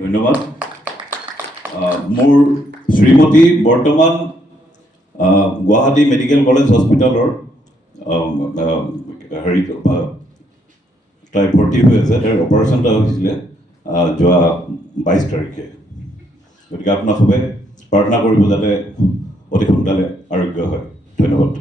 ধন্যবাদ। মোৰ শ্ৰীমতী বৰ্তমান গুৱাহাটী মেডিকেল কলেজ হস্পিটেলৰ হেৰি তাই ভৰ্তি হৈ আছে। তাইৰ অপাৰেশ্যন এটা হৈছিলে যোৱা 22 তাৰিখে। গতিকে আপোনাক সবে প্ৰাৰ্থনা কৰিব যাতে অতি সোনকালে আৰোগ্য হয়। ধন্যবাদ।